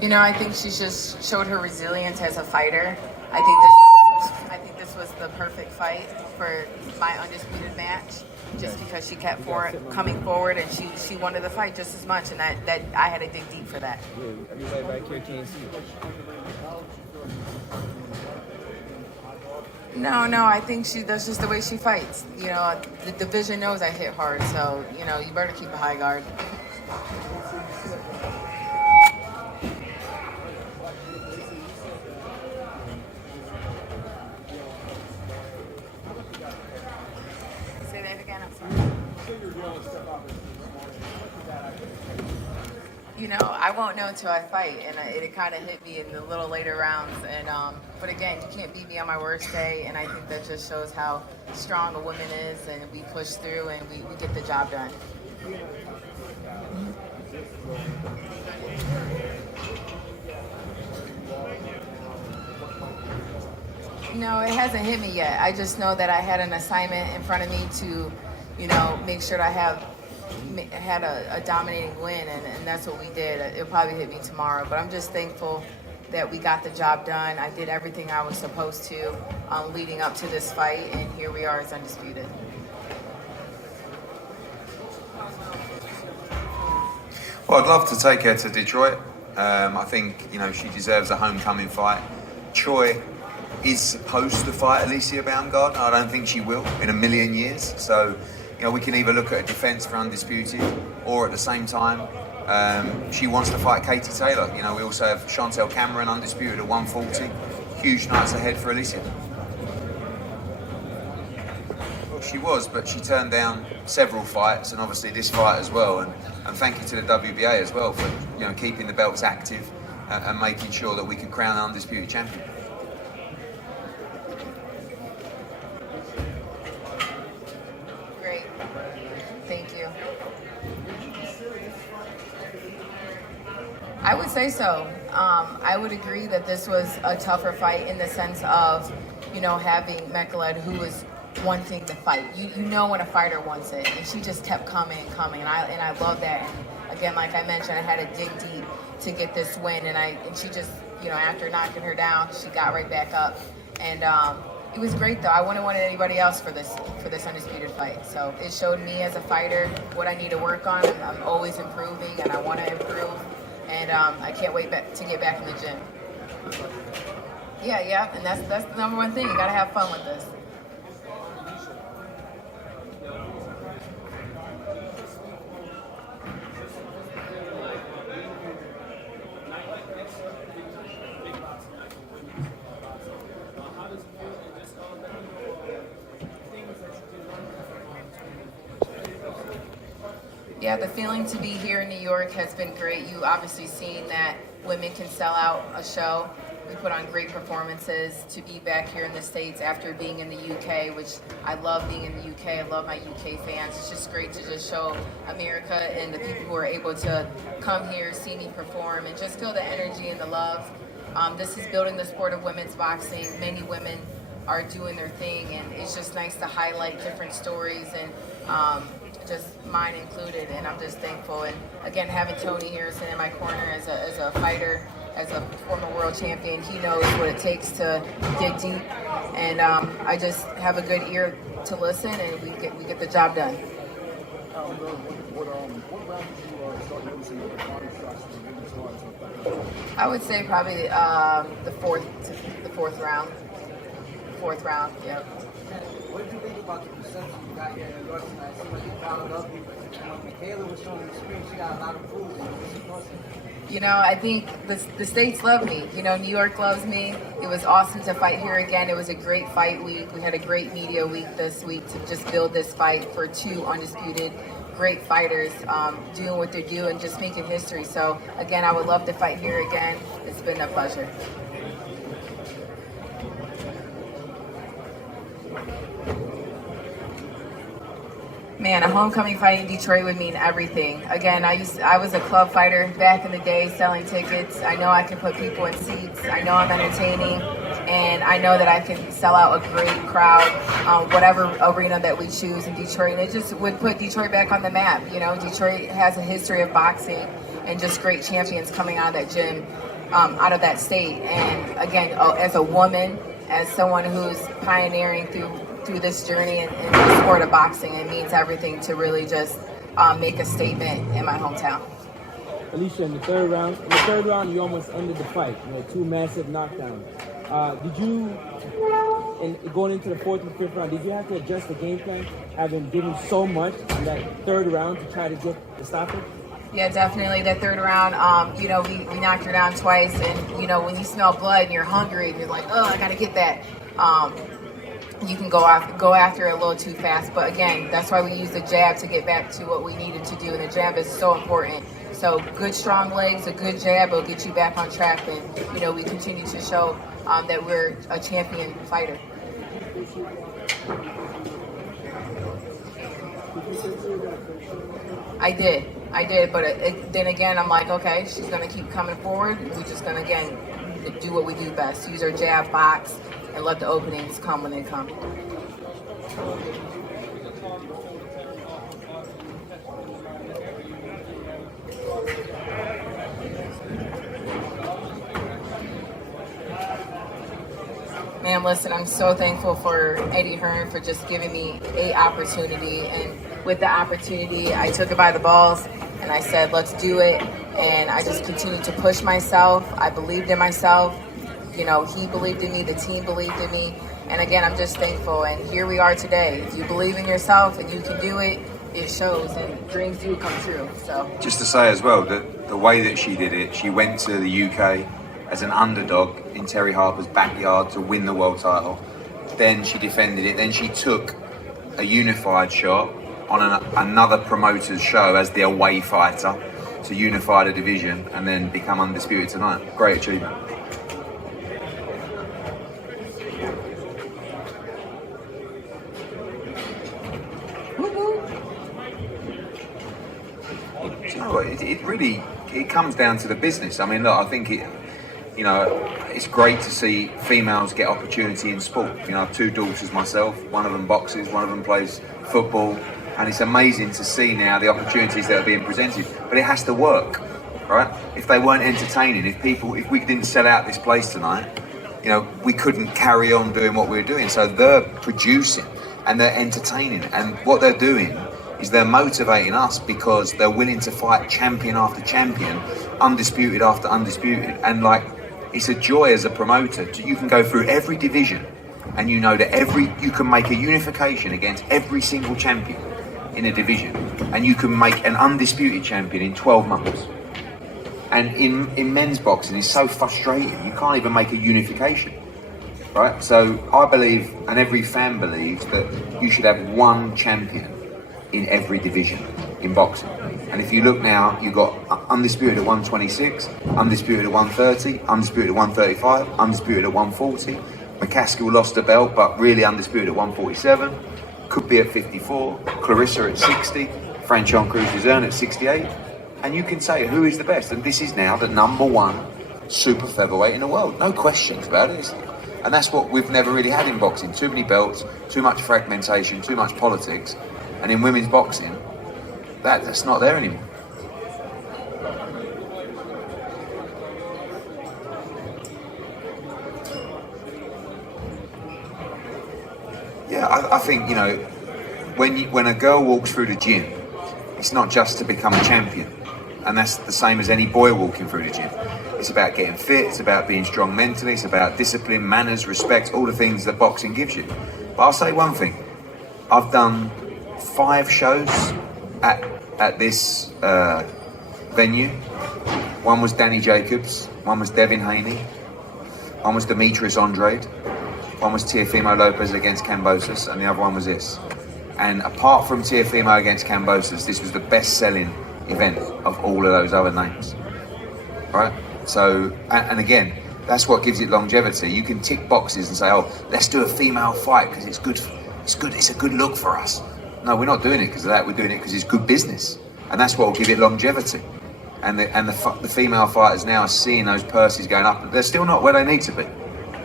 You know, I think she just showed her resilience as a fighter. I think this was the perfect fight for my undisputed match, just because she kept coming forward and she wanted the fight just as much, and that I had to dig deep for that. Yeah, everybody back here can't see. No, I think that's just the way she fights. You know, the division knows I hit hard, so you know you better keep a high guard. Say that again. I'm sorry. You know, I won't know until I fight, and it kind of hit me in the little later rounds. And but again, you can't beat me on my worst day, and I think that just shows how strong a woman is, and we push through, and we get the job done. No, it hasn't hit me yet. I just know that I had an assignment in front of me to, you know, make sure that I had a dominating win, and that's what we did. It'll probably hit me tomorrow, but I'm just thankful that we got the job done. I did everything I was supposed to leading up to this fight, and here we are as Undisputed. Well, I'd love to take her to Detroit. I think, you know, she deserves a homecoming fight. Choi is supposed to fight Alycia Baumgardner. I don't think she will in a million years. So, you know, we can either look at a defense for Undisputed, or at the same time, she wants to fight Katie Taylor. You know, we also have Chantel Cameron Undisputed at 140. Huge nights ahead for Alycia. Well, she was, but she turned down several fights, and obviously this fight as well. And thank you to the WBA as well for, you know, keeping the belts active and making sure that we could crown an Undisputed champion. Thank you. I would say so. I would agree that this was a tougher fight in the sense of, you know, having Mekhaled, who was wanting the fight. You know when a fighter wants it, and she just kept coming and coming, and I love that. And again, like I mentioned, I had to dig deep to get this win, and she just, you know, after knocking her down, she got right back up, and it was great though. I wouldn't want anybody else for this Undisputed fight. So it showed me as a fighter what I need to work on. I'm always improving, and I want to improve. And I can't wait to get back in the gym. Yeah, and that's the number one thing. You gotta have fun with this. Yeah, the feeling to be here in New York has been great. You obviously seen that women can sell out a show. We put on great performances. To be back here in the States after being in the UK, which I love being in the UK. I love my UK fans. It's just great to just show America and the people who are able to come here, see me perform, and just feel the energy and the love. This is building the sport of women's boxing. Many women are doing their thing, and it's just nice to highlight different stories, and just mine included, and I'm just thankful. And again, having Tony Harrison in my corner as a fighter, as a former world champion, he knows what it takes to dig deep, and I just have a good ear to listen, and we get the job done. I would say probably the fourth round. Fourth round, yeah. What did you think about the reception you got here in New York tonight? It seemed like you followed up. Mekhaled was showing the screen. She got a lot of proof. You know, I think the States love me. You know, New York loves me. It was awesome to fight here again. It was a great fight week. We had a great media week this week to just build this fight for two undisputed great fighters doing what they do and just making history. So, again, I would love to fight here again. It's been a pleasure. Man, a homecoming fight in Detroit would mean everything. Again, I was a club fighter back in the day selling tickets. I know I can put people in seats. I know I'm entertaining, and I know that I can sell out a great crowd, whatever arena that we choose in Detroit. And it just would put Detroit back on the map. You know, Detroit has a history of boxing and just great champions coming out of that gym. out of that state. And again, as a woman, as someone who's pioneering through this journey in the sport of boxing, it means everything to really just make a statement in my hometown. Alycia, in the third round, you almost ended the fight. You know, 2 massive knockdowns. Did you, going into the 4th and 5th round, did you have to adjust the game plan, having given so much in that 3rd round to try to get the stop it? Yeah, definitely. That 3rd round, you know, we knocked her down twice, and you know, when you smell blood and you're hungry and you're like, oh, I gotta get that. You can go after it a little too fast. But again, that's why we use the jab to get back to what we needed to do. And the jab is so important. So good, strong legs, a good jab will get you back on track. And, you know, we continue to show that we're a champion fighter. I did. But then again, I'm like, okay, she's going to keep coming forward. We're just going to, again, do what we do best. Use our jab, box, and let the openings come when they come. Man, listen, I'm so thankful for Eddie Hearn for just giving me a opportunity. And with the opportunity, I took it by the balls and I said, let's do it. And I just continued to push myself. I believed in myself. You know, he believed in me, the team believed in me. And again, I'm just thankful. And here we are today. If you believe in yourself and you can do it, it shows, and dreams do come true. So just to say as well that the way that she did it, she went to the UK as an underdog in Terry Harper's backyard to win the world title. Then she defended it. Then she took a unified shot on another promoter's show as the away fighter to unify the division and then become undisputed tonight. Great achievement. You know what, it really comes down to the business. I mean, look, I think it's great to see females get opportunity in sport. You know, I have 2 daughters myself. One of them boxes, one of them plays football, and it's amazing to see now the opportunities that are being presented. But it has to work, right? If they weren't entertaining, if we didn't sell out this place tonight, you know, we couldn't carry on doing what we were doing. So they're producing and they're entertaining, and what they're doing is they're motivating us because they're willing to fight champion after champion, undisputed after undisputed. And like, it's a joy as a promoter. You can go through every division and you know that you can make a unification against every single champion in a division, and you can make an undisputed champion in 12 months. And in men's boxing, it's so frustrating. You can't even make a unification, right? So I believe, and every fan believes, that you should have one champion in every division in boxing. And if you look now, you've got undisputed at 126, undisputed at 130, undisputed at 135, undisputed at 140. McCaskill lost a belt, but really undisputed at 147. Could be at 54. Clarissa at 60. Franchon Cruz-Dezern at 68. And you can say who is the best. And this is now the #1 super featherweight in the world. No questions about it. And that's what we've never really had in boxing. Too many belts, too much fragmentation, too much politics. And in women's boxing, that's not there anymore. Yeah, I think, you know, when a girl walks through the gym, it's not just to become a champion. And that's the same as any boy walking through the gym. It's about getting fit, it's about being strong mentally, it's about discipline, manners, respect, all the things that boxing gives you. But I'll say one thing. I've done 5 shows at this venue. One was Danny Jacobs, one was Devin Haney, one was Demetrius Andrade, one was Teofimo Lopez against Kambosos, and the other one was this. And apart from Teofimo against Kambosos, this was the best-selling event of all of those other names, right? So, and again, that's what gives it longevity. You can tick boxes and say, oh, let's do a female fight because it's good, it's a good look for us. No, we're not doing it because of that, we're doing it because it's good business. And that's what will give it longevity. And the female fighters now are seeing those purses going up. They're still not where they need to be.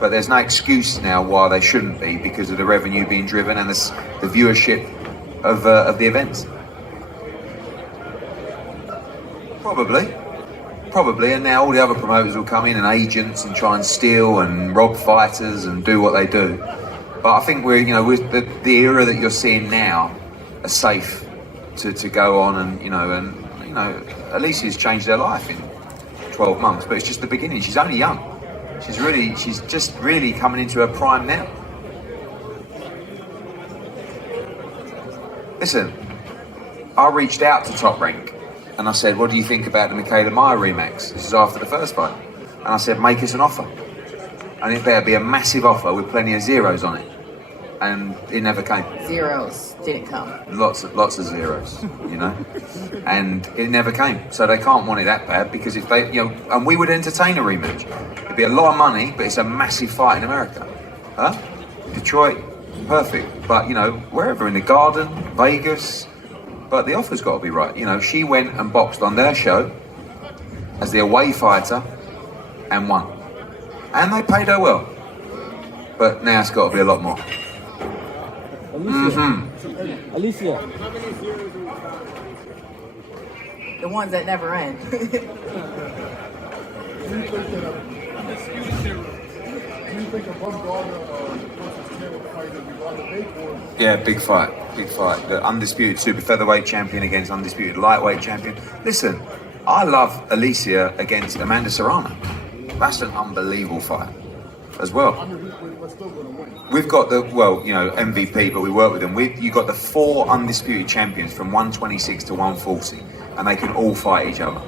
But there's no excuse now why they shouldn't be because of the revenue being driven and the viewership of the events. Probably. Probably, and now all the other promoters will come in and agents and try and steal and rob fighters and do what they do. But I think we're, you know, with the era that you're seeing now, are safe to go on and Alicia's changed her life in 12 months, but it's just the beginning. She's only young. She's just really coming into her prime now. Listen, I reached out to Top Rank and I said, what do you think about the Mekhaled rematch? This is after the first fight. And I said, make us an offer. And it better be a massive offer with plenty of zeros on it. And it never came. Zeros didn't come. Lots of zeros, you know, and it never came. So they can't want it that bad, because if they, you know, and we would entertain a rematch. It'd be a lot of money, but it's a massive fight in America, huh? Detroit, perfect. But you know, wherever in the Garden, Vegas, but the offer's got to be right. You know, she went and boxed on their show as the away fighter and won, and they paid her well. But now it's got to be a lot more. Alycia. Alycia. The ones that never end. Yeah, big fight. The undisputed super featherweight champion against undisputed lightweight champion. Listen, I love Alycia against Amanda Serrano. That's an unbelievable fight as well. We've got the, well, you know, MVP, but we work with them. You got the 4 undisputed champions from 126 to 140, and they can all fight each other.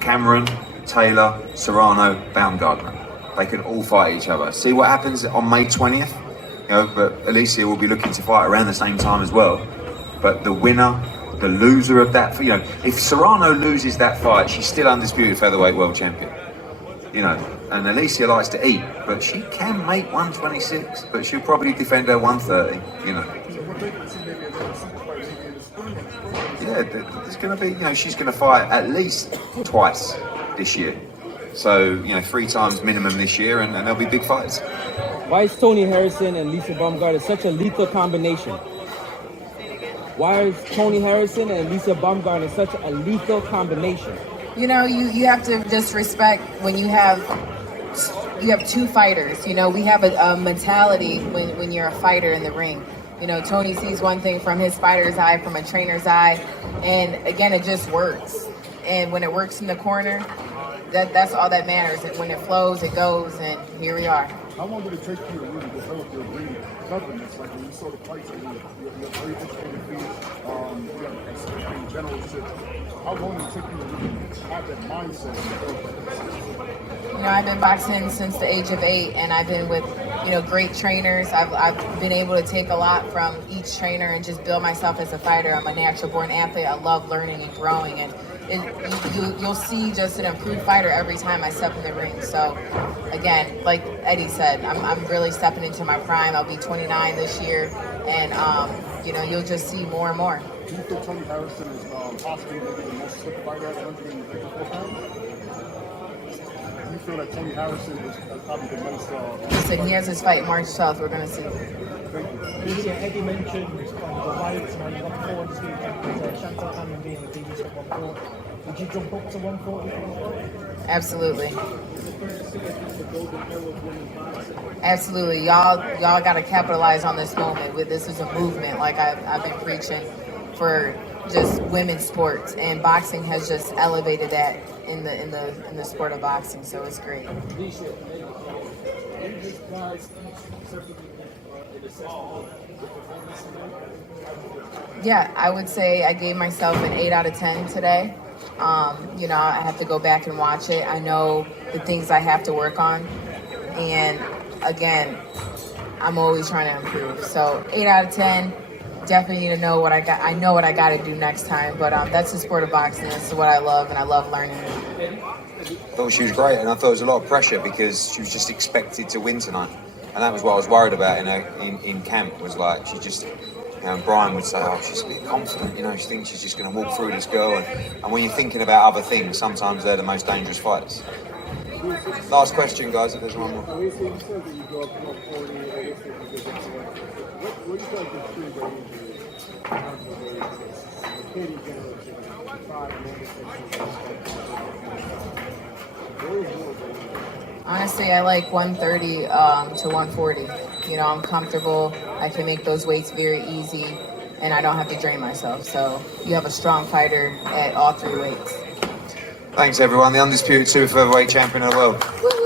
Cameron, Taylor, Serrano, Baumgardner. They can all fight each other. See what happens on May 20th? You know, but Alycia will be looking to fight around the same time as well. But the winner, the loser of that, you know, if Serrano loses that fight, she's still undisputed featherweight world champion. You know, and Alycia likes to eat, but she can make 126, but she'll probably defend her 130, you know. Yeah, there's going to be, you know, she's going to fight at least twice this year. So, you know, 3 times minimum this year, and there'll be big fights. Why is Tony Harrison and Alycia Baumgardner such a lethal combination? Why is Tony Harrison and Alycia Baumgardner such a lethal combination? You know, you have to just respect when you have 2 fighters. You know, we have a mentality when you're a fighter in the ring. You know, Tony sees one thing from his fighter's eye, from a trainer's eye, and again, it just works. And when it works in the corner, that's all that matters. And when it flows, it goes, and here we are. How long did it take you to really develop your ring toughness? Like when you saw the fights, you're very educated, in general, how long did it take you to really have that mindset? You know, I've been boxing since the age of 8, and I've been with, you know, great trainers. I've been able to take a lot from each trainer and just build myself as a fighter. I'm a natural born athlete. I love learning and growing, and you'll see just an improved fighter every time I step in the ring. So again, like Eddie said, I'm really stepping into my prime. I'll be 29 this year, and you know, you'll just see more and more. Do you think Tony Harrison is possibly maybe the most slick fighter at 154 pounds? Do you feel that Tony Harrison is probably the most... Listen, he has his fight March 12th. We're going to see. Alycia, Eddie mentioned the weights, you know, you got 4 undisputed champions, Chantal Cameron being the biggest at 140. Would you jump up to 140? Absolutely. Absolutely. Y'all got to capitalize on this moment. This is a movement, like I've been preaching for just women's sports, and boxing has just elevated that in the sport of boxing. So it's great. Yeah, I would say I gave myself an 8 out of 10 today. You know, I have to go back and watch it. I know the things I have to work on, and again, I'm always trying to improve. So 8 out of 10. Definitely need to know what I got. I know what I got to do next time, but that's the sport of boxing. This is what I love, and I love learning. I thought she was great, and I thought it was a lot of pressure because she was just expected to win tonight, and that was what I was worried about in camp. Was like she just, you know, and Brian would say, "Oh, she's a bit confident, you know, she thinks she's just going to walk through this girl," and when you're thinking about other things, sometimes they're the most dangerous fighters. Last question, guys, if there's one more. Alycia, you said that you go up to 140. What do you feel like the true range is? Honestly, I like 130 to 140. You know, I'm comfortable. I can make those weights very easy, and I don't have to drain myself. So you have a strong fighter at all three weights. Thanks, everyone. The undisputed super featherweight champion of the world.